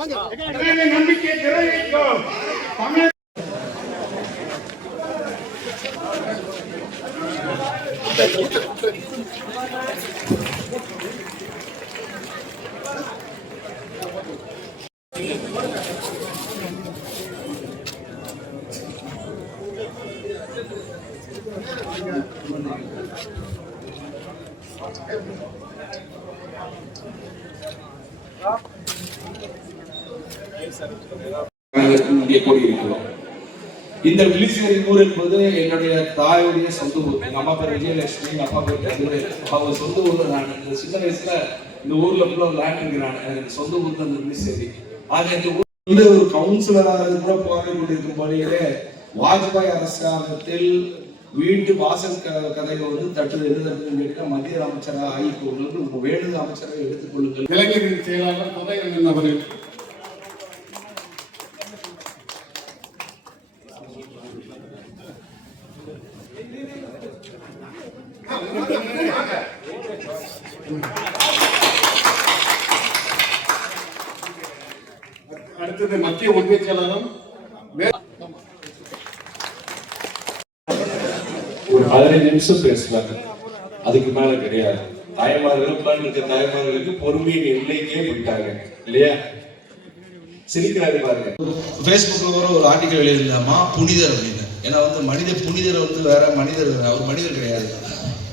நம்பிக்கை தெரிவிக்கும் தமிழ் இங்கே கூடியிருக்கிறோம். இந்த வில்லிசேரி ஊர் என்பது என்னுடைய தாயுடைய சொந்த ஊர். எங்க அம்மா பேர் விஜயலட்சுமி, எங்க அப்பா பேர் கதிரே. அவங்க சொந்த ஊர்ல நான் இந்த சின்ன வயசுல இந்த ஊர்ல ஃபுல்லா லேண்ட் இருக்கிறான். எனக்கு சொந்த ஊர் தான் இந்த வில்லிசேரி. ஆக இந்த ஊர்ல ஒரு கவுன்சிலராக கூட போராடி கொண்டிருக்கும் போதே வாஜ்பாய் அரசாங்கத்தில் வீட்டு வாசல் கதையை வந்து தட்டு மத்திய அமைச்சராக ஆகிக்கொள்ளுங்கள், வேடு அமைச்சராக எடுத்துக் கொள்ளுங்கள். இளைஞரின் செயலாளர் தொகையன் அவர்கள் அடுத்தது மத்திய ஒன்றிய செயலாளர் ஒரு 15 நிமிஷம் பேசுவாங்க, அதுக்கு மேல கிடையாது. தாய்மார்களுக்கு பொறுமையின் எல்லைக்கே போயிட்டாங்க இல்லையா? சிரிக்கிறாரு பாருங்க. ஃபேஸ்புக்கில் ஒரு ஆர்டிக்கல் எழுதிடலாமா புனிதர் அப்படின்னு. ஏன்னா வந்து மனித புனிதர் வந்து வேற மனிதர், அவர் மனிதர் கிடையாது.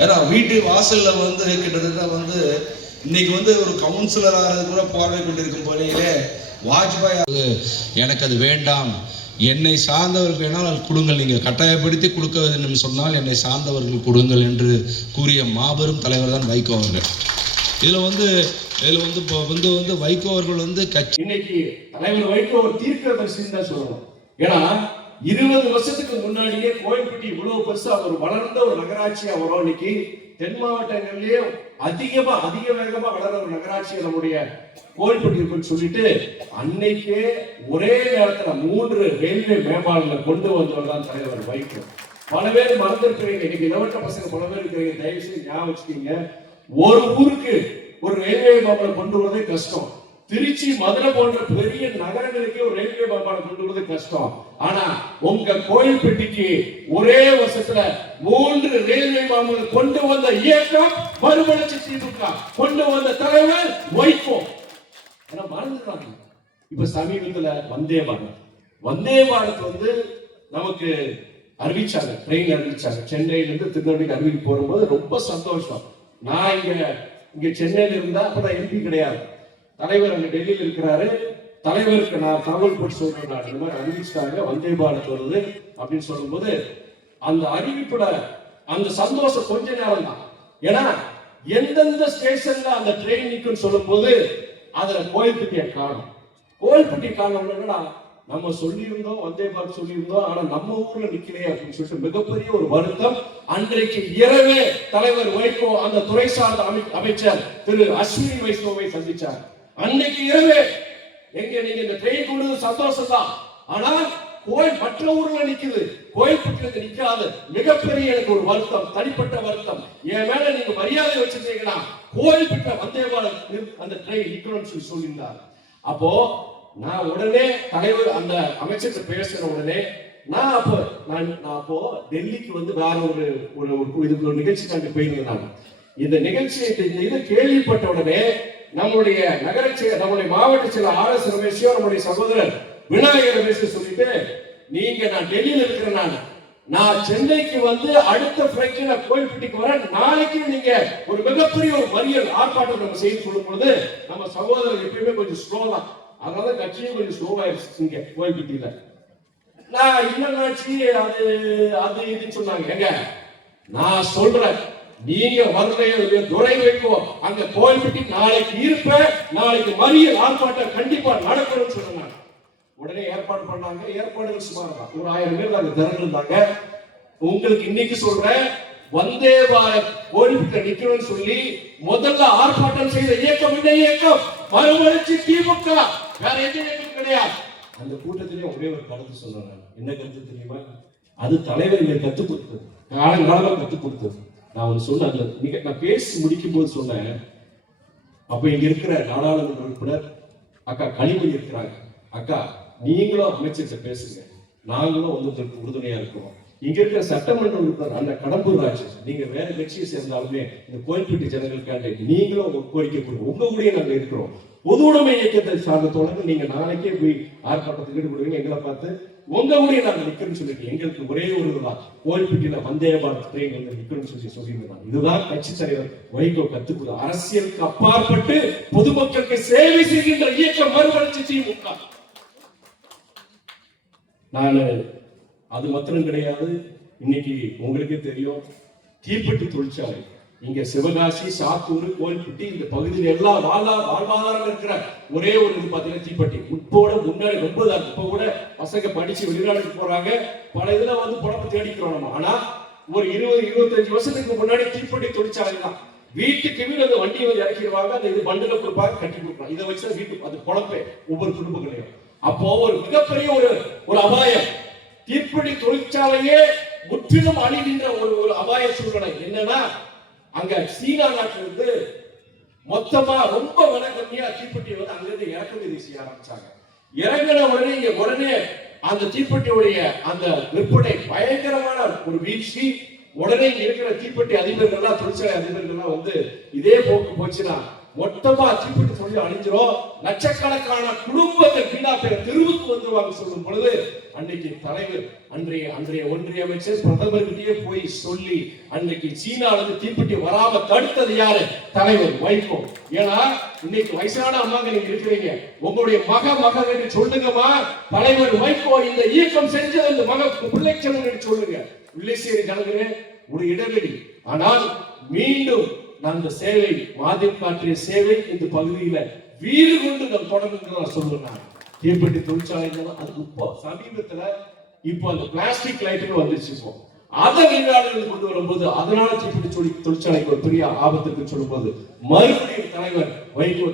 ஏன்னா வீட்டு வாசல்ல வந்து கிட்டத்தட்ட வந்து இன்னைக்கு வந்து ஒரு கவுன்சிலராக கூட போராடி கொண்டிருக்கும் போலேயே வாஜ்பாய் எனக்கு அது வேண்டாம், என்னை சார்ந்தவர்கள் வேணால் கொடுங்கள், நீங்கள் கட்டாயப்படுத்தி கொடுக்க வேண்டும் சொன்னால் என்னை சார்ந்தவர்கள் கொடுங்கள் என்று கூறிய மாபெரும் தலைவர் தான் வைகோ அவர்கள். இதில் வந்து இப்போ வந்து வைகோ அவர்கள் வந்து கட்சி இன்னைக்கு தலைவர் வைகோ ஒரு தீர்க்கதரிசின்னு தான் சொல்லணும். ஏன்னா 20 வருஷத்துக்கு முன்னாடியே கோயில்பட்டி இவ்வளவு பெருசா ஒரு வளர்ந்த ஒரு நகராட்சியா வரும். இன்னைக்கு தென் மாவட்டங்களிலேயே அதிக வேகமா வளர ஒரு நகராட்சி நம்முடைய கோயில்பட்டி இருக்குன்னு சொல்லிட்டு அன்னைக்கே ஒரே நேரத்துல 3 ரயில்வே மேம்பாலங்களை கொண்டு வந்தவர் தான் தலைவர் வைகோ. பல பேர் மறந்துருக்கிறீங்க, இன்னைக்கு இளவட்ட பசங்க பல பேர் இருக்கிறீங்க, தயவு செய்து ஞாபகம் வச்சுக்கீங்க. ஒரு ஊருக்கு ஒரு ரயில்வே மேம்பாலம் கொண்டு வரதே கஷ்டம். திருச்சி, மதுரை போன்ற பெரிய நகரங்களுக்கே ஒரு ரயில்வே மேம்பாலம் கொண்டு வருவது கஷ்டம். ஆனா உங்க கோயில்பட்டிக்கு ஒரே வருஷத்துல 3 ரயில்வே மேம்பாலம் கொண்டு வந்த இயக்கம் மறுமலர்ச்சி திமுக, கொண்டு வந்த தலைவர் வைகோ. ஏன்னா மறந்துடுறாங்க. இப்ப சமீபத்துல வந்தே பாரத் வந்து நமக்கு அறிவிச்சாங்க, ட்ரெயின் அறிவிச்சாங்க. சென்னையில இருந்து திருநெல்வேலிக்கு அறிவிக்க போகும்போது ரொம்ப சந்தோஷம். நான் இங்க சென்னையில இருந்தா அப்பதான் எம்பி கிடையாது, தலைவர் அங்க டெல்லியில இருக்கிறாரு. தலைவருக்கு நான் தகவல் போட்டு சொல்றேன், நான் இந்த மாதிரி அறிவிச்சிட்டாங்க வந்தே பாரத் வருது அப்படின்னு சொல்லும் போது அந்த அறிவிப்புல அந்த சந்தோஷம் கொஞ்ச நேரம் தான். ஏன்னா எந்தெந்த ஸ்டேஷன்ல அந்த ட்ரெயின் நிற்கும் சொல்லும் போது அதுல கோயில்பட்டியை காணும். கோயில்பட்டி காரணம் என்னன்னா நம்ம சொல்லியிருந்தோம், வந்தே பாரத் சொல்லியிருந்தோம், ஆனா நம்ம ஊர்ல நிக்கலையே அப்படின்னு சொல்லிட்டு மிகப்பெரிய ஒரு வருத்தம். அன்றைக்கு இரவே தலைவர் வைகோ அந்த துறை சார்ந்த அமைச்சர் திரு அஸ்வினி வைஷ்ணவை சந்திச்சார். அன்னைக்கு இரவே எங்க நீங்க இந்த ட்ரெயின் கொண்டு சந்தோஷம் தான், ஆனா மற்ற ஊர்ல நிக்குது, கோயில்பட்டியலுக்கு நிக்காது. மிகப்பெரிய எனக்கு ஒரு வருத்தம், தனிப்பட்ட வருத்தம். என் மேல நீங்க மரியாதை வச்சிருந்தீங்கன்னா கோயில்பட்ட வந்தே பாரத் அந்த ட்ரெயின் நிக்கணும்னு சொல்லியிருந்தார். அப்போ நான் உடனே தலைவர் அந்த அமைச்சர்கிட்ட பேசுற உடனே நான் அப்போ டெல்லிக்கு வந்து வேற ஒரு நிகழ்ச்சி போயிருந்தேன். இந்த நிகழ்ச்சியை இது கேள்விப்பட்ட உடனே நம்முடைய நம்முடைய மாவட்ட செயலர் RS ரமேஷோ, நம்முடைய சகோதரர் விநாயகர் ரமேஷ் சொல்லிட்டு, நீங்க நான் டெல்லியில இருக்கிறேன், நான் சென்னைக்கு வந்து அடுத்த ஃபிளைட்ல கோயில்பட்டிக்கு வர, நாளைக்கு நீங்க ஒரு மிகப்பெரிய ஒரு மறியல் ஆர்ப்பாட்டம் நம்ம செய்து சொல்லும் பொழுது நம்ம சகோதரர் எப்பயுமே கொஞ்சம் ஸ்லோ தான், அதனால கட்சியும் கொஞ்சம் ஸ்லோவாயிருச்சு இங்க கோயில்பட்டியில. நான் இல்லைனாச்சு அது இதுன்னு சொன்னாங்க. எங்க நான் சொல்றேன், நீங்க வரலையோ துறை வைக்கோ அங்க கோயில்பட்டி நாளைக்கு இருப்ப, நாளைக்கு மறியல் ஆர்ப்பாட்டம் கண்டிப்பா நடக்கணும்னு சொன்னாங்க. உடனே ஏற்பாடு பண்ணாங்க. ஏற்பாடுகள் சுமார் தான் ஒரு 1000 பேர் அங்க திரண்டிருந்தாங்க. உங்களுக்கு இன்னைக்கு சொல்றேன், வந்தே பாரத் கோயில்பட்டி நிக்கணும்னு சொல்லி முதல்ல ஆர்ப்பாட்டம் செய்த இயக்கம் இந்த இயக்கம் மறுமலர்ச்சி திமுக, வேற எந்த இயக்கம் கிடையாது. அந்த கூட்டத்திலே ஒரே ஒரு கருத்து சொல்றாங்க. என்ன கருத்து தெரியுமா? அது தலைவர் இங்க கத்துக் கொடுத்தது, காலங்காலமா கத்துக் கொடுத்தது. நான் ஒன்று சொன்னேன், நான் பேசி முடிக்கும் போது சொன்னேன், அப்ப இங்க இருக்கிற நாடாளுமன்ற உறுப்பினர் அக்கா கனிமொழி இருக்கிறாங்க. அக்கா நீங்களும் அமைச்சர்கிட்ட பேசுங்க, நாங்களும் வந்து உறுதுணையா இருக்கிறோம். இங்க இருக்கிற சட்டமன்ற உறுப்பினர் அந்த கடம்பூர் ராஜ், நீங்க வேற கட்சியை சேர்ந்தாலுமே இந்த கோயில்பட்டி ஜனங்களுக்காண்டி நீங்களும் ஒரு கோரிக்கை கொடுங்க, உங்க கூடயே நாங்க இருக்கிறோம். பொது உடைமை இயக்கத்தை சார்ந்த தோழர்கள் நீங்க நாளைக்கே போய் ஆர்ப்பாட்டத்துக்கு ஈடுபடுவீங்க, எங்களை பார்த்து உங்க ஊரே நாங்க நிக்கணும்னு சொல்லிட்டு எங்களுக்கு ஒரே ஒரு தான் கோயில்பட்டியில வந்தே பாரத் ட்ரெயின் வந்து நிக்கணும்னு சொல்லியிருந்தாங்க. இதுதான் கட்சி தலைவர் வைகோ கத்துக்குது. அரசியலுக்கு அப்பாற்பட்டு பொதுமக்களுக்கு சேவை செய்கின்ற இயக்கம் மறுமலர்ச்சி திமுக. நான் அது மாத்திரம் கிடையாது, இன்னைக்கு உங்களுக்கே தெரியும் தீப்பெட்டி தொழிற்சாலை இங்க சிவகாசி, சாத்தூர், கோயில்பட்டி இந்த பகுதியில் எல்லாம் வாழ்வாதாரம் இருக்கிற ஒரே ஒரு இது பாத்தீங்கன்னா தீப்பெட்டி. உட்போட முன்னாடி ரொம்ப தான். இப்ப கூட பசங்க படிச்சு வெளிநாடுக்கு போறாங்க, பல இதுல வந்து பொழப்பு தேடிக்கிறோம் நம்ம. ஆனா ஒரு 20-25 வருஷத்துக்கு முன்னாடி தீப்பெட்டி தொழிற்சாலை தான். வீட்டுக்கு வீடு அந்த வண்டியை வந்து இறக்கிடுவாங்க, அந்த இது பண்டுல கொடுப்பாங்க, கட்டி கொடுப்பாங்க. இதை வச்சு வீட்டுக்கு அது பொழப்பே ஒவ்வொரு குடும்பங்களையும். அப்போ ஒரு மிகப்பெரிய ஒரு அபாயம், தீப்பெட்டி தொழிற்சாலையே முற்றிலும் அழிகின்ற ஒரு அபாய சூழ்நிலை. என்னன்னா அங்க சீனா நாட்டுல இருந்து மொத்தமா ரொம்ப விலை கம்மியா தீப்பெட்டி வந்து அங்கிருந்து இறக்குமதி செய்ய ஆரம்பிச்சாங்க. இறங்கின உடனே அந்த தீப்பெட்டியுடைய அந்த விற்பனை பயங்கரமான ஒரு வீழ்ச்சி. உடனே இருக்கிற தீப்பெட்டி அதிபர்கள்லாம், தொழிற்சாலை அதிபர்கள்லாம் வந்து இதே போக்கு போச்சுன்னா மொத்தமா தீப்பெட்டி தொழில் அழிஞ்சிரும், லட்சக்கணக்கான குடும்பங்கள் வீணா பேர தெருவுக்கு வந்துருவாங்க சொல்லும் பொழுது அன்னைக்கு தலைவர் அன்றைய ஒன்றிய அமைச்சர் பிரதமர்கிட்டயே போய் சொல்லி அன்னைக்கு சீனால இருந்து தீப்பெட்டி வராம தடுத்தது யாரு? தலைவர் வைகோ. ஏன்னா இன்னைக்கு வயசான அம்மாங்க நீங்க இருக்கிறீங்க, உங்களுடைய மகன் சொல்லுங்கம்மா, தலைவர் வைகோ இந்த இயக்கம் செஞ்சது இந்த பிள்ளைச்சல் சொல்லுங்க. உள்ளேசேரி ஜனங்களே ஒரு இடைவெளி, ஆனால் மீண்டும் அந்த சேவை மாதிம் காற்றிய சேவை இந்த பகுதியில வீடு கொண்டு நாம் தொடர்ந்து சொல்லுவேன். தீப்பெட்டி தொழிற்சாலை அதுக்கு இப்போ சமீபத்துல இப்போ அந்த பிளாஸ்டிக் லைட்டுகள் வந்துருச்சு. இப்போ அதை வெளிநாடுகள் கொண்டு வரும்போது அதனால தீப்பெட்டி தொழிற்சாலைக்கு ஒரு பெரிய ஆபத்துக்கு சொல்லும்போது மறுபடியும் தலைவர் வைகோ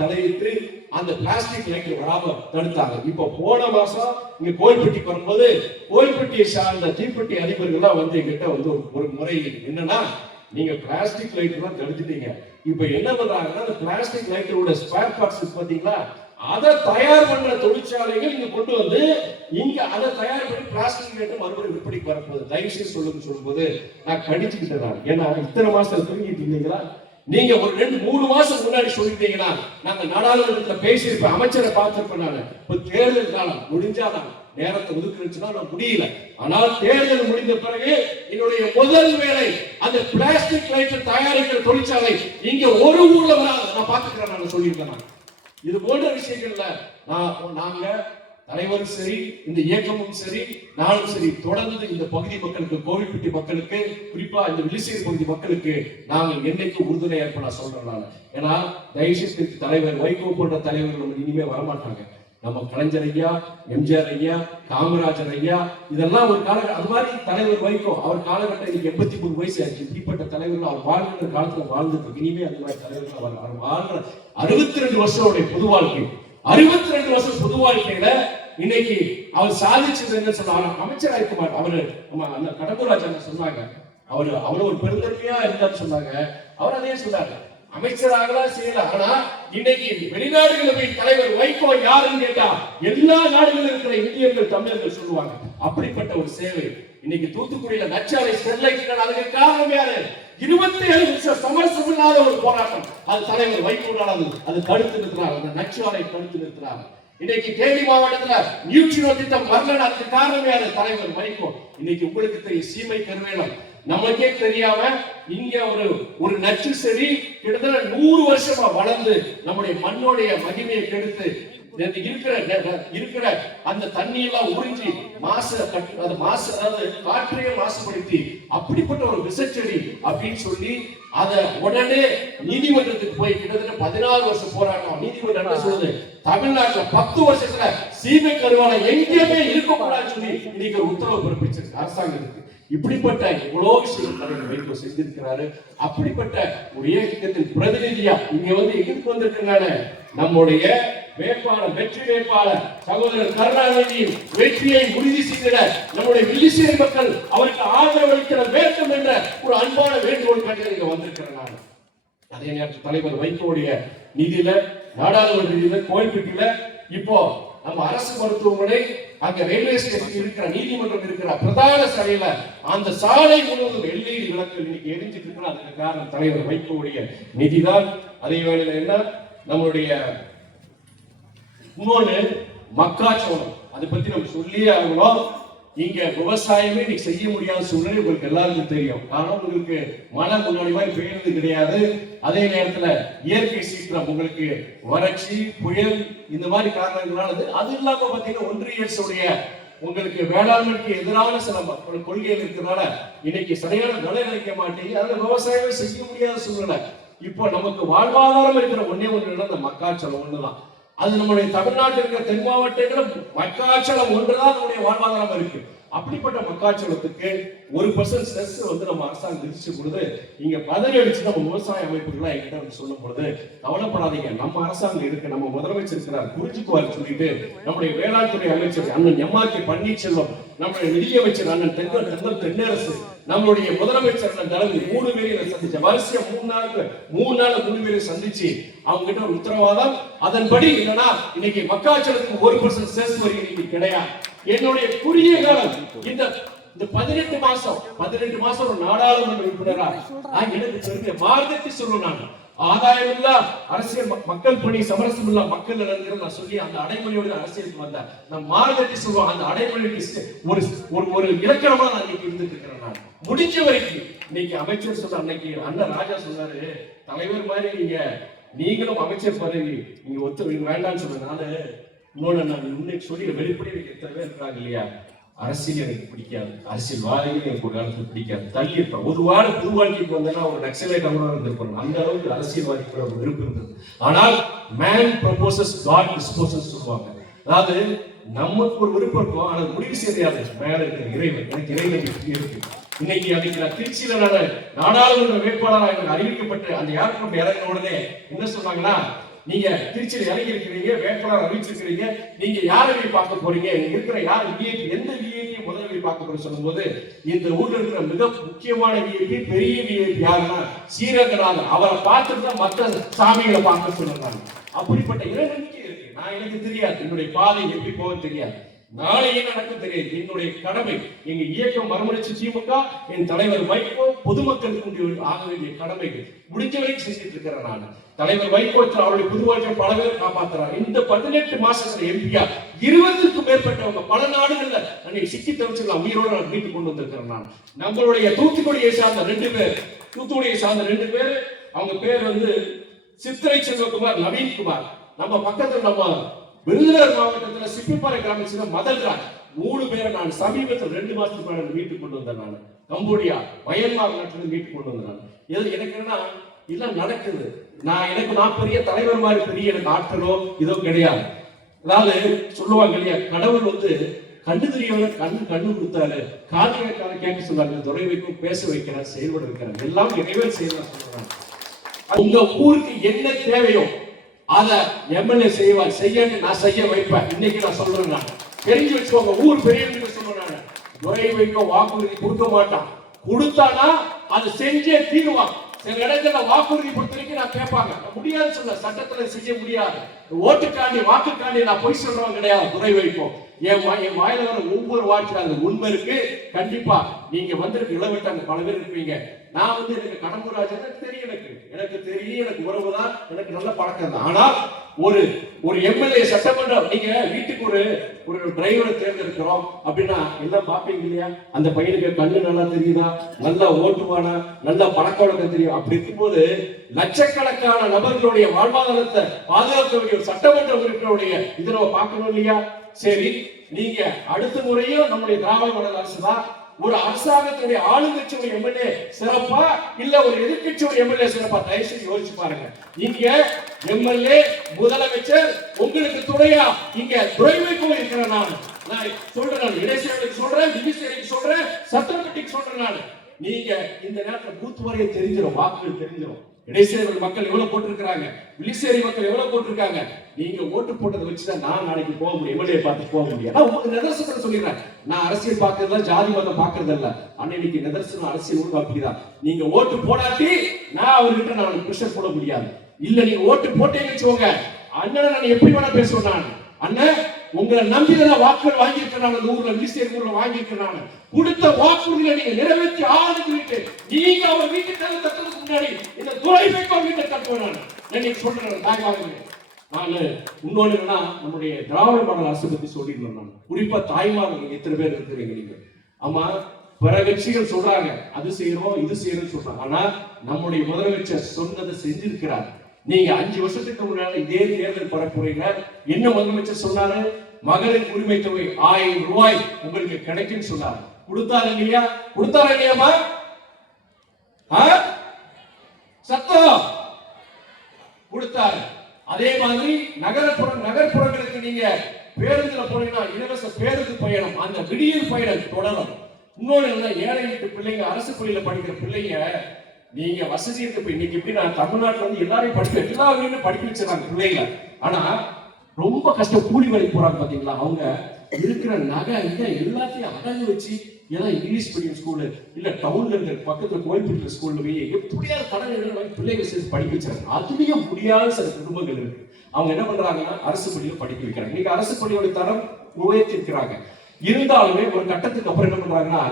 தலையிட்டு அந்த பிளாஸ்டிக் லைட் வராம தடுத்தாங்க. இப்ப போன மாசம் இங்க கோயில்பட்டிக்கு வரும்போது கோயில்பட்டியை சார்ந்த தீப்பெட்டி அதிபர்கள்லாம் வந்து எங்கிட்ட வந்து ஒரு முறை என்னன்னா, நீங்க பிளாஸ்டிக் லைட் எல்லாம் தடுத்துட்டீங்க, இப்ப என்ன பண்றாங்கன்னா அந்த பிளாஸ்டிக் லைட்டோட ஸ்பேர் பார்ட்ஸ் பாத்தீங்களா, அதை தயார் பண்ற தொழிற்சாலைகள் இங்க கொண்டு வந்து இங்க அதை தயார் பண்ணி பிளாஸ்டிக் லைட் மறுபடியும் விற்பனைக்கு வரப்போகுது, தயவு செய்து சொல்லும்போது நான் கடிச்சுக்கிட்டேன். ஏன்னா இத்தனை மாசத்துல தூங்கிட்டு இருந்தீங்களா, நீங்க ஒரு 2-3 மாசம் முன்னாடி சொல்லிட்டீங்கன்னா நாங்க நாடாளுமன்றத்துல பேசியிருப்பேன், அமைச்சரை பார்த்திருப்பேன். நான் இப்ப தேர்தல் காலம் முடிஞ்சாதான் நேரத்தை ஒதுக்குச்சுன்னா நான் முடியல. ஆனால் தேர்தல் முடிந்த பிறகு என்னுடைய முதல் வேலை அந்த பிளாஸ்டிக் லைட் தயாரிக்கிற தொழிற்சாலை இங்க ஒரு ஊர்ல வராது நான் பாத்துக்கிறேன். நான் சொல்லியிருக்கேன். இது போன்ற விஷயங்கள்ல நாங்க தலைவரும் சரி, இந்த இயக்கமும் சரி, நானும் சரி, தொடர்ந்து இந்த பகுதி மக்களுக்கு, கோவில்பட்டி மக்களுக்கு, குறிப்பா இந்த வில்லிசேரி பகுதி மக்களுக்கு நாங்கள் என்னைக்கு உறுதுணையா இருப்ப நான் சொல்றேன். நான் ஏன்னா தயவுசெய்து தலைவர் வைகோ போன்ற தலைவர்கள் நம்ம இனிமே வரமாட்டாங்க. நம்ம கலைஞர் ஐயா, எம்ஜிஆர் ஐயா, காமராஜர் ஐயா, இதெல்லாம் ஒரு காலகட்டம். அது மாதிரி தலைவர் வைகோ அவர் காலகட்டம் இன்னைக்கு 83 வயசு ஆச்சு. இப்படிப்பட்ட தலைவர்கள் அவர் வாழ்கிற காலத்துல வாழ்ந்துட்டு இனிமே அந்த மாதிரி தலைவர்கள் அவர் வாழ்ற 62 வருஷம் பொது வாழ்க்கை, 62 வருஷம் பொது வாழ்க்கையில இன்னைக்கு அவர் சாதிச்சது என்ன சொன்னாங்க, அமைச்சரா இருக்க மாட்டார். அவரு அந்த கடம்பூர் ராஜ் சொன்னாங்க, அவரு ஒரு பெருந்தன்மையா இருந்தான்னு சொன்னாங்க. அவர் அதே சொன்னாங்க, அமைச்சராகலாம் செய்யல. ஆனா இன்னைக்கு வெளிநாடுகளில் போய் தலைவர் வைகோ யாருன்னு கேட்டா எல்லா நாடுகளில் இருக்கிற இந்தியர்கள், தமிழர்கள் சொல்லுவாங்க. அப்படிப்பட்ட ஒரு சேவை இன்னைக்கு தூத்துக்குடியில நச்சாலை ஸ்டெர்லைட் அதுக்கு காரணம் யாரு? 27 வருஷம் சமரசம் இல்லாத ஒரு போராட்டம். அது தலைவர் வைகோனால அது தடுத்து நிறுத்தினார், அந்த நச்சாலை தடுத்து நிறுத்தினார். இன்னைக்கு தேனி மாவட்டத்துல நியூட்ரினோ திட்டம் வரல, அதுக்கு காரணம் யாரு? தலைவர் வைகோ. இன்னைக்கு உங்களுக்கு தெரியும் சீமை கருவேலம், நமக்கே தெரியாம இங்க ஒரு நச்சு செடி கிட்டத்தட்ட 100 வருஷமா வளர்ந்து நம்முடைய மண்ணோடைய மகிமையை கெடுத்து இருக்கிற அந்த தண்ணி எல்லாம் உறிஞ்சி அதாவது காற்றையே மாசுபடுத்தி அப்படிப்பட்ட ஒரு விசச்செடி அப்படின்னு சொல்லி அதை உடனே நீதிமன்றத்துக்கு போய் கிட்டத்தட்ட 16 வருஷம் போராட்டம். நீதிமன்றம் என்ன சொல்லுது, தமிழ்நாட்டுல 10 வருஷத்துல சீமை கருவாலை எங்கேயுமே இருக்கக்கூடாதுன்னு சொல்லி இன்னைக்கு ஒரு உத்தரவு பிறப்பிச்சிருக்கு அரசாங்கத்துக்கு. இப்படிப்பட்ட எவ்வளோ விஷயங்கள் தலைவர் வைகோ செஞ்சிருக்கிறாரு. அப்படிப்பட்ட ஒரு இயக்கத்தின் பிரதிநிதியா இங்க வந்து எதிர்ப்பு வந்திருக்கிறாங்க. நம்முடைய வேட்பாளர், வெற்றி வேட்பாளர் சகோதரர் கருணாநிதியின் வெற்றியை உறுதி செய்திட நம்முடைய வில்லிசேரி மக்கள் அவருக்கு ஆதரவு அளிக்க வேண்டும் என்ற ஒரு அன்பான வேண்டுகோள் கண்டு இங்க வந்திருக்கிறேன். அதே நேரத்தில் தலைவர் வைகோவுடைய நிதியில, நாடாளுமன்ற நிதியில, கோயில்பட்டியில இப்போ நம்ம அரசு மருத்துவமனை, அங்க ரயில்வே ஸ்டேஷன் இருக்கிற, நீதிமன்றம் இருக்கிற பிரதான சாலையில அந்த சாலை முழுவதும் LED விளக்குகள் இன்னைக்கு எரிஞ்சிட்டு இருக்குன்னா அதுக்கு காரணம் தலைவர் வைகோவுடைய நிதிதான். அதே வேளையில என்ன நம்மளுடைய இன்னொன்னு மக்காச்சோளம், அதை பத்தி நம்ம சொல்லியே ஆகணும். இங்க விவசாயமே நீ செய்ய முடியாத சூழ்நிலை உங்களுக்கு எல்லாருக்கும் தெரியும். ஆனா உங்களுக்கு மழை முன்னாடி மாதிரி பெய்யறது கிடையாது. அதே நேரத்துல இயற்கை சீற்றம், உங்களுக்கு வறட்சி, புயல், இந்த மாதிரி காரணங்களானது. அது இல்லாம பாத்தீங்கன்னா ஒன்றிய அரசுடைய உங்களுக்கு வேளாண்மைக்கு எதிரான சில கொள்கைகள் இருக்கிறதுனால இன்னைக்கு சரியான விலை கிடைக்க மாட்டேங்குது. அதனால விவசாயமே செய்ய முடியாத சூழ்நிலை. இப்போ நமக்கு வாழ்வாதாரம் இருக்கிற ஒன்னே ஒன்று அந்த மக்காச்சோளம் ஒண்ணுதான். அது நம்முடைய தமிழ்நாட்டில் இருக்கிற தென் மாவட்டங்களில் மக்காச்சோளம் ஒன்றுதான் நம்முடைய வாழ்வாதாரம் இருக்கு. அப்படிப்பட்ட மக்காச்சோளத்துக்கு 1% செஸ் வந்து நம்ம அரசாங்கம் விதிச்ச பொழுது இங்க பதவி அளிச்சு நம்ம விவசாய அமைப்புகள்லாம் என்கிட்ட வந்து சொல்லும் பொழுது கவலைப்படாதீங்க, நம்ம அரசாங்கம் இருக்கு, நம்ம முதலமைச்சர் இருக்கிறார், புரிஞ்சுக்குவார் சொல்லிட்டு நம்முடைய வேளாண் துறை அமைச்சர் அண்ணன் எம்ஆர்கே பன்னீர்செல்வம், நம்முடைய நிதியமைச்சர் அண்ணன் தென்னல் தென்னரசு, நம்மளுடைய முதலமைச்சர் தலைமை 3 பேரையும் சந்திச்ச வரிசையா 3 நாள் 3 பேரையும் சந்திச்சு அவங்க கிட்ட ஒரு உத்தரவாதம். அதன்படி என்னன்னா இன்னைக்கு மக்காச்சோளத்துக்கு 1% செஸ் வரி இன்னைக்கு கிடையாது. என்னுடைய குறுகிய காலம் இந்த 18 மாசம் ஒரு நாடாளுமன்ற உறுப்பினரா எனக்கு தெரிஞ்ச மார்க்கத்தை சொல்லுவேன். நான் ஆதாயம் இல்ல அரசியல், மக்கள் பணி, சமரசம் இல்ல மக்கள் நலன்கிற நான் சொல்லி அந்த அடைமொழியோட அரசியலுக்கு வந்தேன். நான் மார்க்கத்தை சொல்லுவேன். அந்த அடைமொழிக்கு ஒரு இலக்கணமா நான் இன்னைக்கு இருந்துட்டு இருக்கிறேன். நான் முடிஞ்ச வரைக்கும் இன்னைக்கு அமைச்சர் சொல்ற அன்னைக்கு அண்ணன் ராஜா சொன்னாரு, தலைவர் மாதிரி நீங்களும் அமைச்சர் பதவி நீங்க வேண்டாம்னு சொன்ன. இன்னொன்னு நான் இன்னைக்கு சொல்லி வெளிப்படையாக எத்தனை பேர் இருக்கிறாங்க இல்லையா, அரசியல் எனக்கு பிடிக்காது, அரசியல் வாழ்க்கையும் எனக்கு ஒரு காலத்துல பிடிக்காது, தள்ளி இருப்பேன். ஒரு வாரம் புது வாழ்க்கைக்கு வந்தேன்னா ஒரு நக்சலைட் அமராக இருந்திருப்பேன். அந்த அளவுக்கு அரசியல்வாதிக்கு ஒரு விருப்பம் இருந்தது. ஆனால் மேன் ப்ரொபோசஸ் காட் டிஸ்போசஸ் சொல்லுவாங்க. அதாவது நமக்கு ஒரு விருப்பம் இருக்கும், ஆனால் முடிவு செய்யாது மேல இருக்கிற இறைவன். எனக்கு இறைவன் இருக்கு. இன்னைக்கு அன்னைக்கு நான் திருச்சியில நாடாளுமன்ற வேட்பாளராக எனக்கு அறிவிக்கப்பட்டு அந்த ஏர்போர்ட் இறங்கின உடனே என்ன சொன்னாங்கன்னா, நீங்க திருச்சியில இறங்கி இருக்கிறீங்க, வேட்பாளர் அறிவிச்சிருக்கிறீங்க, நீங்க யாரை போய் பார்க்க போறீங்க, இங்க இருக்கிற யார் விஐபி, எந்த விஐபி முதல்ல போய் பார்க்க போறேன்னு சொல்லும் போது இந்த ஊர்ல இருக்கிற மிக முக்கியமான விஐபி, பெரிய விஐபி யாருன்னா ஸ்ரீரங்கநாதர். அவரை பார்த்துட்டு தான் மற்ற சாமிகளை பார்க்க சொல்றாங்க. அப்படிப்பட்ட இறைநம்பிக்கை இருக்கு. நான் எனக்கு தெரியாது, என்னுடைய பாதை எப்படி போக தெரியாது, நாளை என்ன நடக்கும் தெரியாது. என்னுடைய கடமை, எங்க இயக்கம் மறுமலர்ச்சி திமுக, என் தலைவர் வைகோ, பொதுமக்களுக்கு ஆக வேண்டிய கடமைகள் முடிஞ்ச வரைக்கும் செஞ்சுட்டு இருக்கிறேன். நான் தலைவர் வைகோ அவருடைய புது வாழ்க்கை பல பேர் காப்பாற்றுறாரு. இந்த 18 மாசத்துல எம்பியா 20க்கும் மேற்பட்டவங்க பல நாடுகள்ல அன்னைக்கு சிக்கி தவிச்சுக்கலாம் உயிரோட நான் வீட்டுக்கு கொண்டு வந்திருக்கிறேன். நான் நம்மளுடைய தூத்துக்குடியை சார்ந்த 2 பேர், அவங்க பேர் வந்து சித்திரை செல்வகுமார், நவீன்குமார். நம்ம பக்கத்துல நம்ம விருதுநகர் மாவட்டத்துல சிப்பிப்பாறை கிராமத்துல மதல்ராஜ் 3 பேரை நான் சமீபத்தில் 2 மாசத்துக்கு முன்னாடி வீட்டுக்கு கொண்டு வந்தேன். நான் கம்போடியா, மயன்மார் நாட்டிலிருந்து வீட்டுக்கு கொண்டு வந்தேன். எனக்கு என்னன்னா இதெல்லாம் நடக்குது. நான் பெரிய தலைவர் மாதிரி பெரிய எனக்கு ஆற்றலோ இதோ கிடையாது. அதாவது சொல்லுவாங்க இல்லையா, கடவுள் வந்து கண்ணு தெரியவங்க கண்ணு கொடுத்தாரு, காது கேட்க சொன்னாங்க, துறை வைக்கும், பேச வைக்கிறார், செயல்பட வைக்கிறார், எல்லாம் இறைவன் செய்யலாம் சொல்றாங்க. உங்க ஊருக்கு என்ன தேவையோ அத எம்எல்ஏ செய்ய நான் செய்ய வைப்பேன். இன்னைக்கு நான் சொல்றேன், நான் தெரிஞ்சு வச்சுக்கோங்க. ஊர் பெரியவங்க சொல்றேன், துறை வைக்க வாக்குறுதி கொடுக்க மாட்டான், கொடுத்தானா அது செஞ்சே தீருவான். சில இடத்துல வாக்குறுதி பொறுத்தவரைக்கும் நான் கேட்பாங்க, முடியாது சொல்ல, சட்டத்துல செய்ய முடியாது, ஓட்டுக்காண்டி வாக்குக்காண்டி நான் பொய் சொல்றவங்க கிடையாது. துறை வைப்போம். என் வாயில வர ஒவ்வொரு வார்த்தையும் அந்த உண்மை இருக்கு. கண்டிப்பா நீங்க வந்திருக்கு இளவட்டாங்க பல பேர் இருப்பீங்க. நான் வந்து எனக்கு கடம்பூராஜன் தெரியும், எனக்கு தெரியும், எனக்கு உறவுதான், எனக்கு நல்ல பழக்கம் தான். ஆனா ஒரு எம்எல்ஏ சட்டமன்றம், நீங்க வீட்டுக்கு ஒரு டிரைவரை தேர்ந்தெடுக்கிறோம் அப்படின்னா எல்லாம் பாப்பீங்க இல்லையா, அந்த பையனுக்கு கண்ணு நல்லா தெரியுதா, நல்லா ஓட்டுவானா, நல்லா பழக்க வழக்கம் தெரியும். அப்படி இருக்கும்போது லட்சக்கணக்கான நபர்களுடைய வாழ்வாதாரத்தை பாதுகாக்க வேண்டிய ஒரு சட்டமன்ற உறுப்பினருடைய இதை நம்ம பார்க்கணும் இல்லையா. சரி, நீங்க அடுத்த முறையும் நம்முடைய திராவிட மாடல் அரசு தான், ஒரு அரசாங்கத்துடைய ஆளுங்கட்சியுடைய எம்எல்ஏ சிறப்பா இல்ல ஒரு எதிர்கட்சியுடைய எம்எல்ஏ சிறப்பா, தயவுசெய்து யோசிச்சு பாருங்க. இங்க எம்எல்ஏ முதலமைச்சர் உங்களுக்கு துணையா இங்க துறை வைக்கும் இருக்கிறேன். நான் சொல்றேன், இடைச்சேரிக்கு சொல்றேன், விதிசேரிக்கு சொல்றேன், சத்திரப்பட்டிக்கு சொல்றேன். நான் நீங்க இந்த நேரத்தில் பூத் வரையை தெரிஞ்சிடும், வாக்குகள் தெரிஞ்சிடும். இடைச்சேரி மக்கள் எவ்வளவு போட்டிருக்காங்க, வில்லிசேரி மக்கள் எவ்வளவு போட்டிருக்காங்க. நீங்க ஓட்டு போட்டதை வச்சுதான் நான் நாளைக்கு போக முடியும், எம்எல்ஏ பார்த்து போக முடியும். நான் உங்களுக்கு நிதர்சனம் சொல்லிடுறேன். நான் அரசியல் பார்க்கறதுல ஜாதி மதம் பார்க்கறது இல்ல. ஆனா இன்னைக்கு நிதர்சனம் அரசியல் ஒழுங்கு அப்படிதான். நீங்க ஓட்டு போடாட்டி நான் அவர்கிட்ட நான் பிரஷர் போட முடியாது. இல்ல நீங்க ஓட்டு போட்டேன்னு வச்சுக்கோங்க, அண்ணனை நான் எப்படி வேணா பேசுவேன். நான் அண்ணன் உங்களை நம்பிதான் வாக்குகள் வாங்கியிருக்கிறான். அந்த ஊர்ல வில்லிசேரி ஊர்ல வாங்கியிருக்கிறான். கொடுத்த வாக்குறுதிகளை நீங்க நிறைவேற்றி ஆளுநர் நீங்க அவர் வீட்டுக்கு தட்டுறதுக்கு முன்னாடி இந்த துறை வைக்க வீட்டை தட்டுவேன். நான் சொல்றேன் தாய்மார்களே. நான் இன்னொன்னு என்னன்னா, நம்முடைய திராவிட மாடல் அரசு பத்தி சொல்லிடணும். நான் குறிப்பா தாய்மார்கள் எத்தனை பேர் இருக்கிறீங்க நீங்க? ஆமா, பிற கட்சிகள் சொல்றாங்க அது செய்யறோம் இது செய்யறோம் சொல்றாங்க. ஆனா நம்முடைய முதலமைச்சர் சொன்னதை செஞ்சிருக்கிறார். நீங்க 5 வருஷத்துக்கு முன்னாடி இதே தேர்தல் பரப்புரையில என்ன முதலமைச்சர் சொன்னாரு? மகளிர் உரிமை தொகை 1000 ரூபாய் உங்களுக்கு கிடைக்கும் சொன்னார். கொடுத்தாரு இல்லையா? கொடுத்தாரு இல்லையாமா? சத்தம் கொடுத்தாரு. அதே மாதிரி நகர்ப்புறங்களுக்கு நீங்க பேருந்துல போனீங்கன்னா இலவச பேருந்து பயணம், அந்த விடியல் பயணம் தொடரும். இன்னொன்னு ஏழை வீட்டு பிள்ளைங்க, அரசு பள்ளியில படிக்கிற பிள்ளைங்க, நீங்க வசதி இருக்கு. இன்னைக்கு எப்படி நான் தமிழ்நாட்டுல வந்து எல்லாரையும் எல்லா படிக்க வச்சிருக்காங்க பிள்ளைங்க. ஆனா ரொம்ப கஷ்டம், கூலி வேலைக்கு போறாங்க பாத்தீங்களா? அவங்க இருக்கிற நகை எல்லாத்தையும் அடகு வச்சு ஏதாவது இங்கிலீஷ் மீடியம் ஸ்கூலு இல்ல டவுன்ல இருக்கிற பக்கத்துல கோயில்பட்டு ஸ்கூல்ல போய் எப்படியாவது கடன் பிள்ளைகள் சேர்த்து படிக்க வச்சாங்க. அதுலயும் முடியாத சில குடும்பங்கள் இருக்கு. அவங்க என்ன பண்றாங்கன்னா அரசு பள்ளியில படிக்க வைக்கிறாங்க. இன்னைக்கு அரசு பள்ளியோட தரம் உயர்த்திருக்கிறாங்க. இருந்தாலுமே ஒரு கட்டத்துக்கு அப்புறம் என்ன பண்றாங்கன்னா,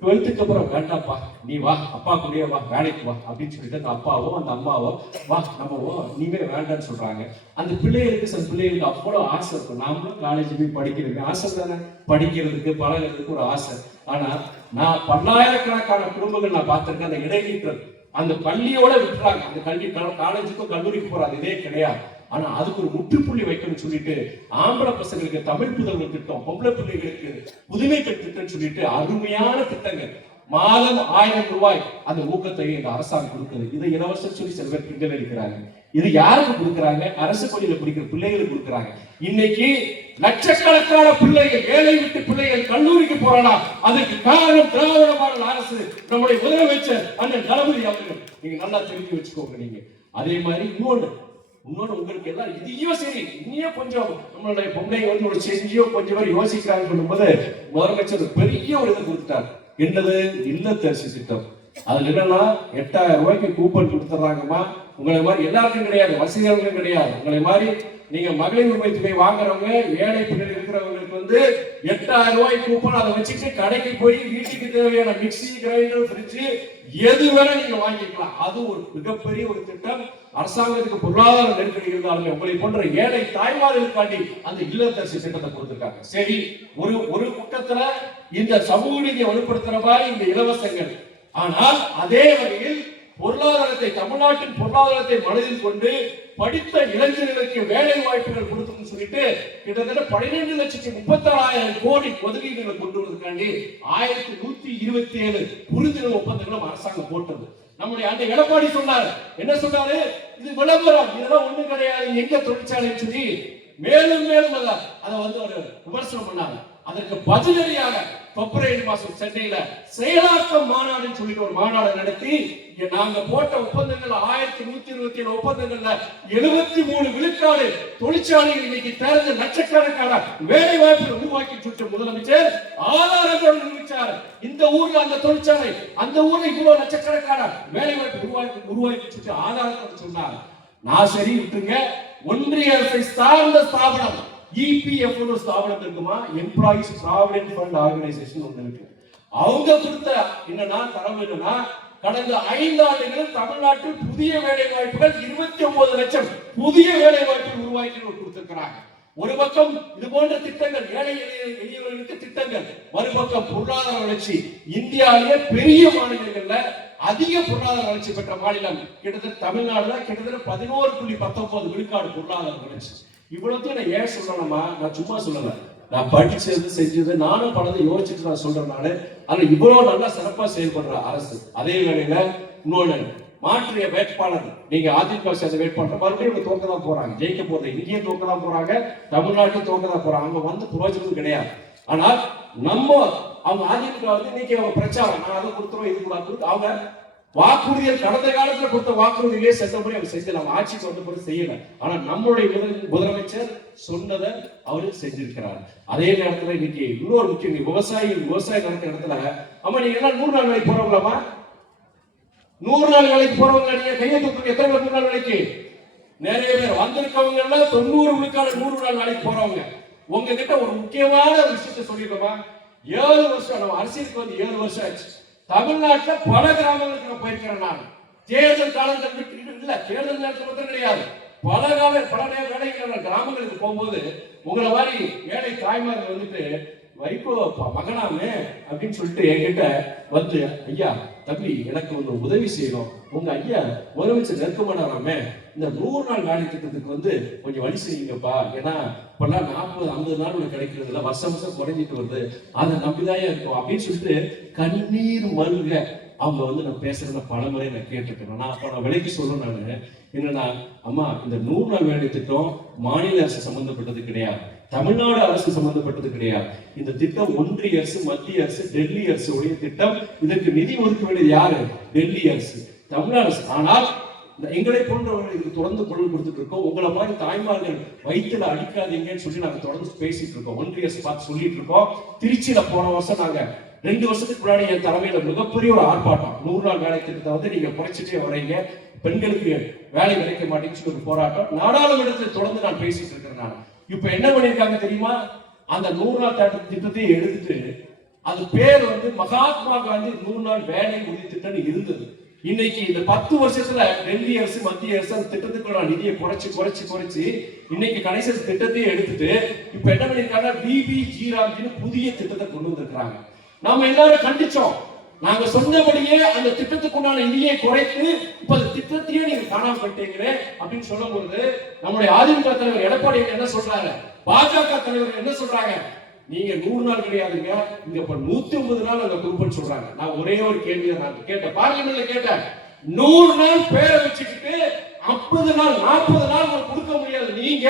12th அப்புறம் வேண்டாப்பா, நீ வா அப்பா கூடயே வா, வேலைக்கு வா அப்படின்னு சொல்லிட்டு அந்த அப்பாவோ அந்த அம்மாவோ வா நம்மவோ நீவே வேண்டான்னு சொல்றாங்க. அந்த பிள்ளைகளுக்கு சில பிள்ளைகளுக்கு அவ்வளவு ஆசை இருக்கும். நாமளும் காலேஜ் போய் படிக்கிறதுக்கு ஆசை தானே, படிக்கிறதுக்கு பழகிறதுக்கு ஒரு ஆசை. ஆனா நான் பல்லாயிரக்கணக்கான குடும்பங்கள் நான் பார்த்திருக்கேன். அந்த இடைநீற்றல் அந்த பள்ளியோட விட்டுறாங்க. அந்த கல்வி காலேஜுக்கும் கல்லூரிக்கு போறாங்க, இதே கிடையாது. ஆனா அதுக்கு ஒரு முற்றுப்புள்ளி வைக்கணும்னு சொல்லிட்டு ஆம்பளை பசங்களுக்கு தமிழ் புதல்வர் திட்டம், பொம்பளை பிள்ளைகளுக்கு புதுமை பெண் திட்டம் சொல்லிட்டு அருமையான திட்டங்கள், மாதம் 1000 ரூபாய் அந்த ஊக்கத்தை இந்த அரசாங்கம் கொடுக்குது. இதை இலவசம் சொல்லி சில பேர் கிண்டல் அடிக்கிறாங்க. இது யாருக்கு கொடுக்குறாங்க? அரசு பள்ளியில படிக்கிற பிள்ளைகளுக்கு கொடுக்குறாங்க. இன்னைக்கு லட்சக்கணக்கான பிள்ளைகள், ஏழை விட்டு பிள்ளைகள் கல்லூரிக்கு போறானா, அதுக்கு காரணம் திராவிட மாடல் அரசு, நம்முடைய முதலமைச்சர் அண்ணன் தளபதி அவர்கள். நீங்க நல்லா தெரிஞ்சு வச்சுக்கோங்க. நீங்க அதே மாதிரி இன்னொன்று உங்களுக்கு எல்லாம் இதையும் சரி, இன்னும் கொஞ்சம் நம்மளுடைய பொம்மையை வந்து ஒரு செஞ்சியோ கொஞ்சம் பேர் யோசிக்கிறாங்க சொல்லும்போது முதலமைச்சர் பெரிய ஒரு இதை கொடுத்துட்டார். என்னது? இல்லத்தரசி திட்டம். அதுல என்னன்னா 8000 ரூபாய்க்கு கூப்பன் கொடுத்துறாங்கம்மா. உங்களை மாதிரி எல்லாருக்கும் கிடையாது, வசதியாளர்களும் கிடையாது. உங்களை மாதிரி நீங்க மகளிர் உரிமை தொகை வாங்குறவங்க, ஏழை பிள்ளை இருக்கிறவங்களுக்கு வந்து 8000 ரூபாய் கூப்பன், அதை வச்சுட்டு கடைக்கு போய் வீட்டுக்கு தேவையான மிக்சி, கிரைண்டர், ஃப்ரிட்ஜ் எது வேணா நீங்க வாங்கிக்கலாம். அது ஒரு மிகப்பெரிய ஒரு திட்டம். அரசாங்கத்துக்கு பொருளாதார நெருக்கடி இருந்தாலுமே உங்களை போன்ற ஏழை தாய்மார்களுக்காண்டி அந்த இல்லத்தரசி திட்டத்தை கொடுத்திருக்காங்க. சரி, ஒரு கூட்டத்துல இந்த சமூக நீதியை வலுப்படுத்துற மாதிரி இந்த இலவசங்கள். ஆனால் அதே வகையில் பொருளாதாரத்தை, தமிழ்நாட்டின் பொருளாதாரத்தை மனதில் கொண்டு படித்த இளைஞர்களுக்கு வேலை வாய்ப்புகள் கொடுத்துன்னு சொல்லிட்டு கிட்டத்தட்ட 12,36,000 கோடி ஒதுக்கீடுகளை கொண்டு வருவதற்காண்டி 1127 புரிந்துணர்வு ஒப்பந்தங்களும் அரசாங்கம் போட்டது. நம்முடைய அந்த எடப்பாடி சொன்னார், என்ன சொன்னாரு? இது விளம்பரம், இதெல்லாம் ஒண்ணு கிடையாது, எங்க தொழிற்சாலைன்னு சொல்லி மேலும் மேலும் அதை வந்து ஒரு விமர்சனம் பண்ணாங்க. அதற்கு பதிலடியாக பிப்ரவரி மாசம் சென்னையில செயலாக்க மாநாடுன்னு சொல்லிட்டு ஒரு மாநாடு நடத்தி நாங்க போட்ட ஒப்பந்தங்கள் 1127 ஒப்பந்தங்கள்ல 73 விழுக்காடு தொழிற்சாலைகள் இன்னைக்கு திறந்து லட்சக்கணக்கான வேலை வாய்ப்புகள் உருவாக்கி சொல்லிட்டு முதலமைச்சர் ஆதாரங்களோடு நிரூபிச்சார். இந்த ஊர்ல அந்த தொழிற்சாலை, அந்த ஊர்ல இவ்வளவு லட்சக்கணக்கான வேலை வாய்ப்பு உருவாக்கி சொல்லிட்டு ஆதாரத்தோடு சொன்னார். நான் சரி விட்டுங்க, ஒன்றிய அரசை சார்ந்த ஸ்தாபனம் EPF ஸ்தாபனம் இருக்குமா, எம்ப்ளாயிஸ் ப்ராவிடென்ட் ஃபண்ட் ஆர்கனைசேஷன் ஒன்று இருக்கு. அவங்க கொடுத்த என்னன்னா தரவு என்னன்னா, கடந்த 5 ஆண்டுகளில் தமிழ்நாட்டில் புதிய வேலை வாய்ப்புகள் 29 லட்சம் புதிய வேலை வாய்ப்புகள் உருவாக்கி கொடுத்திருக்கிறாங்க. ஒரு பக்கம் இது போன்ற திட்டங்கள், ஏழை எளியவர்களுக்கு திட்டங்கள், மறுபக்கம் பொருளாதார வளர்ச்சி. இந்தியாவிலே பெரிய மாநிலங்கள்ல அதிக பொருளாதார வளர்ச்சி பெற்ற மாநிலம் கிட்டத்தட்ட தமிழ்நாடுல கிட்டத்தட்ட 11.19 விழுக்காடு பொருளாதார வளர்ச்சி. இவ்வளவுத்தையும் நான் ஏன் சொல்லணுமா? நான் சும்மா சொல்லல, நான் படிச்சது செஞ்சது நானும் பலதை யோசிச்சுட்டு நான் சொல்றேன். ஆனா இவ்வளவு நல்லா சிறப்பா செயல்படுற அரசு. அதே வேளையில இன்னொன்னு, மாற்றிய வேட்பாளர், நீங்க அதிமுக சேர்ந்த வேட்பாளர் மறுபடியும் தோக்க தான் போறாங்க, ஜெயிக்க போறது இங்கேயும் தோக்க தான் போறாங்க, தமிழ்நாட்டிலும் தோக்க தான் போறாங்க. அவங்க வந்து புரோஜனம் கிடையாது. ஆனால் நம்ம அவங்க அதிமுக வந்து இன்னைக்கு அவங்க பிரச்சாரம், நான் அதை கொடுத்துருவோம் இது கூட அவங்க வாக்குறுதிகள் கடந்த காலத்துல கொடுத்த வாக்குறுதிகளே சென்றபடி அவர் செஞ்சு நம்ம ஆட்சிக்கு வந்த போது செய்யல. ஆனா நம்மளுடைய முதலமைச்சர் சொன்னதை அவரு செஞ்சிருக்கிறார். அதே நேரத்துல இன்னைக்கு இன்னொரு முக்கியம், விவசாயம் நடக்கிற இடத்துல அம்மா நீங்க எல்லாம் 100 நாள் வேலைக்கு போறவங்களாமா? 100 நாள் வேலைக்கு போறவங்க நீங்க கையை தூக்குங்க. எத்தனை 100 நாள் வேலைக்கு? நிறைய பேர் வந்திருக்கவங்க எல்லாம் 90 விழுக்காடு 100 நாள் வேலைக்கு போறவங்க. உங்ககிட்ட ஒரு முக்கியமான விஷயத்தை சொல்லிடுமா, 7 வருஷம் நம்ம அரசியலுக்கு வந்து 7 வருஷம் ஆச்சு. தமிழ்நாட்டுல பல கிராமங்களுக்கு நான் போயிருக்கிறேன். நான் தேர்தல் காலங்கள் விட்டு இல்ல, தேர்தல் நேரத்தில் மட்டும் கிடையாது, பல வேலைகள் கிராமங்களுக்கு போகும்போது உங்களை மாதிரி ஏழை தாய்மார்கள் வந்துட்டு வைகோ மகனாமே அப்படின்னு சொல்லிட்டு என்கிட்ட வந்து, ஐயா தம்பி எனக்கு ஒரு உதவி செய்யணும், உங்க ஐயா முதலமைச்சர் நெருக்க மாட்டாராமே, இந்த 100 நாள் வேலை திட்டத்துக்கு வந்து கொஞ்சம் வழி செய்யுங்கப்பா, ஏன்னா இப்பெல்லாம் 40-50 நாள் கிடைக்கிறது இல்லை, வருஷம் குறைஞ்சிட்டு வருது, அதை நம்பிதான் இருக்கும் அப்படின்னு சொல்லிட்டு கண்ணீர் மல்க அவங்க வந்து நான் பேசுறத பல முறை நான் கேட்டிருக்கேன். நான் அப்ப நான் விலைக்கு சொல்றேன், நான் என்னன்னா அம்மா இந்த 100 நாள் வேலை திட்டம் மாநில அரசு சம்பந்தப்பட்டது கிடையாது, தமிழ்நாடு அரசு சம்பந்தப்பட்டது கிடையாது. இந்த திட்டம் ஒன்றிய அரசு, மத்திய அரசு, டெல்லி அரசு உடைய திட்டம். இதற்கு நிதி ஒதுக்க வேண்டியது யாரு? டெல்லி அரசு, தமிழ்நாடு அரசு. ஆனால் எங்களை போன்றவர்கள் இதுக்கு தொடர்ந்து குரல் கொடுத்துட்டு இருக்கோம். உங்களை மாதிரி தாய்மார்கள் வயிற்றுல அடிக்காதீங்கன்னு சொல்லி நாங்க தொடர்ந்து பேசிட்டு இருக்கோம். ஒன்றிய அரசு பார்த்து சொல்லிட்டு இருக்கோம். திருச்சியில போன வருஷம் நாங்க 2 வருஷத்துக்கு முன்னாடி என் தலைமையில மிகப்பெரிய ஒரு ஆர்ப்பாட்டம், 100 நாள் வேலை திட்டத்தை வந்து நீங்க குறைச்சிட்டே வரீங்க, பெண்களுக்கு வேலை கிடைக்க மாட்டேங்குன்னு ஒரு போராட்டம் நாடாளுமன்றத்தில் தொடர்ந்து நான் பேசிட்டு இருக்கிறேன். நான் இப்ப என்ன பண்ணிருக்காங்க தெரியுமா, அந்த 100 நாள் திட்டத்தை எடுத்துட்டு அது பேர் வந்து மகாத்மா காந்தி 100 நாள் வேலை உறுதி திட்டம் இருந்தது. இன்னைக்கு இந்த 10 வருஷத்துல டெல்லி அரசு, மத்திய அரசு அந்த திட்டத்துக்குள்ள நிதியை குறைச்சு இன்னைக்கு கடைசி திட்டத்தையே எடுத்துட்டு இப்ப என்ன பண்ணிருக்காங்க, பிபிஜி ராம்ஜின்னு புதிய திட்டத்தை கொண்டு வந்திருக்காங்க. நாம எல்லாரும் கண்டிச்சோம். நாங்க சொன்னபடியே அந்த திட்டத்துக்குண்டான நிதியை குறைத்து இப்ப அந்த திட்டத்தையே நீங்க காணாம பண்ணிட்டீங்களே அப்படின்னு சொல்லும் பொழுது நம்முடைய அதிமுக தலைவர் எடப்பாடி என்ன சொல்றாங்க, பாஜக தலைவர் என்ன சொல்றாங்க, நீங்க 100 நாள் கிடையாதுங்க, இங்க இப்ப 150 நாள் அங்க கொடுப்பேன்னு சொல்றாங்க. நான் ஒரே ஒரு கேள்வியை நான் கேட்டேன், பார்லிமெண்ட்ல கேட்டேன், 100 நாள் பேரை வச்சுக்கிட்டு 50 நாள் 40 நாள் கொடுக்க முடியாது, நீங்க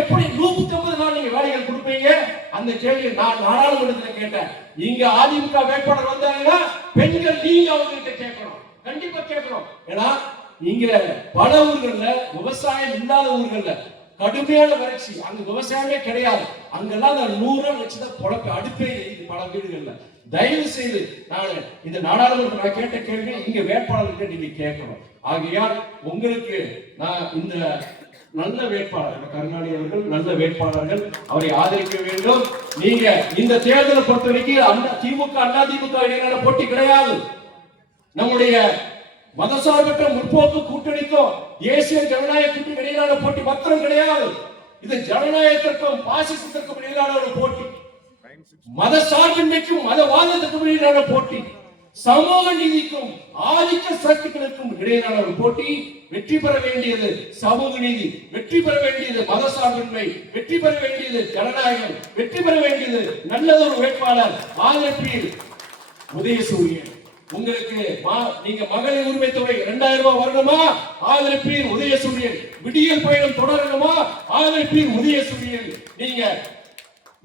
எப்படி 150 நாள் நீங்க வேலைகள் கொடுப்பீங்க? அந்த கேள்வியை நான் நாடாளுமன்றத்தில் கேட்டேன். இங்க அதிமுக வேட்பாளர் வந்தாங்கன்னா பெண்கள் நீங்க அவங்க கிட்ட கேட்கணும், கண்டிப்பா கேட்கணும். ஏன்னா இங்க பல ஊர்கள்ல விவசாயம் இல்லாத ஊர்கள்ல கடுமையான வறட்சி, அங்க விவசாயமே கிடையாது, அங்கெல்லாம் அந்த 100 நாள் வச்சுதான் பொழப்பு, அடுப்பே பல வீடுகள்ல. தயவு செய்து நான் இந்த நாடாளுமன்ற நான் கேட்ட கேள்வி இங்க வேட்பாளர்கிட்ட நீங்க கேட்கணும். ஆகையால் உங்களுக்கு நான் இந்த நல்ல வேட்பாளர் கருணாநிதி அவர்கள் நல்ல வேட்பாளர்கள், அவரை ஆதரிக்க வேண்டும். நீங்க இந்த தேர்தலை பொறுத்த வரைக்கும் திமுக அதிமுக இடையிலான போட்டி கிடையாது. நம்முடைய மதசார்பற்ற முற்போக்கு கூட்டணிக்கும் தேசிய ஜனநாயக கூட்டணி இடையிலான போட்டி மாத்திரம் கிடையாது. இது ஜனநாயகத்திற்கும் பாசிசத்திற்கும் இடையிலான ஒரு போட்டி, மத சார்பின்மைக்கும் மதவாதத்திற்கும் இடையிலான போட்டி, சமூக நீதிக்கும் ஆதிக்க சக்திகளுக்கும் இடையிலான ஒரு போட்டி. வெற்றி பெற வேண்டியது சமூக நீதி, வெற்றி பெற வேண்டியது மத சார்பின்மை, வெற்றி பெற வேண்டியது ஜனநாயகம், வெற்றி பெற வேண்டியது நல்லதொரு வேட்பாளர் ஆதரப்பீர் உதயசூரியன். உங்களுக்கு நீங்க மகளிர் உரிமை தொகை 2000 ரூபாய் வரணுமா, ஆதரப்பீர் உதயசூரியன். விடியல் பயணம் தொடரணுமா, ஆதரப்பீர் உதயசூரியன். நீங்க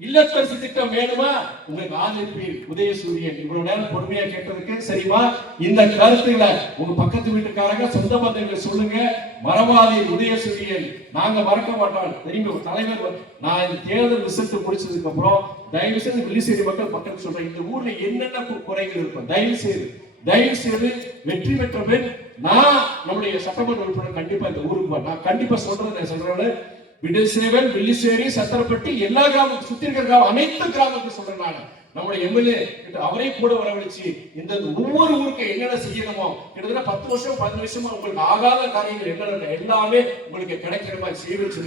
இல்லத்தரசி திட்டம் வேணுமா, உங்களுக்கு ஆதரப்பீர் உதயசூரியன். இவ்வளவு நேரம் பொறுமையா கேட்டதுக்கு சரிமா, இந்த கருத்துக்களை உங்க பக்கத்து வீட்டுக்காரங்க சொந்த பந்தங்களுக்கு சொல்லுங்க. மரபாதி உதயசூரியன் நாங்க மறக்க மாட்டோம். தெரியுங்க தலைவர், நான் இந்த தேர்தல் ரிசல்ட் முடிச்சதுக்கு அப்புறம் தயவு செய்து வில்லிசேரி மக்கள் பக்கத்து சொல்றேன், இந்த ஊர்ல என்னென்ன குறைகள் இருக்கும் தயவு செய்து வெற்றி பெற்ற பின் நான் நம்முடைய சட்டமன்ற உறுப்பினர் கண்டிப்பா இந்த ஊருக்கு நான் கண்டிப்பா சொல்றேன். விடுசேவல், வில்லிசேரி, சத்திரப்பட்டி எல்லா கிராமத்துக்கு சுத்தி இருக்கிற கிராமம் அனைத்து கிராமத்துக்கு சொல்றேன். நான் நம்முடைய எம்எல்ஏ அவரை கூட வரவழைச்சு இந்த ஒவ்வொரு ஊருக்கு என்னென்ன செய்யணுமோ கிட்டத்தட்ட 10 வருஷம் 15 வருஷமா உங்களுக்கு ஆகாத காரியங்கள் என்னென்ன எல்லாமே உங்களுக்கு கிடைக்கிற மாதிரி செய்ய வச்சு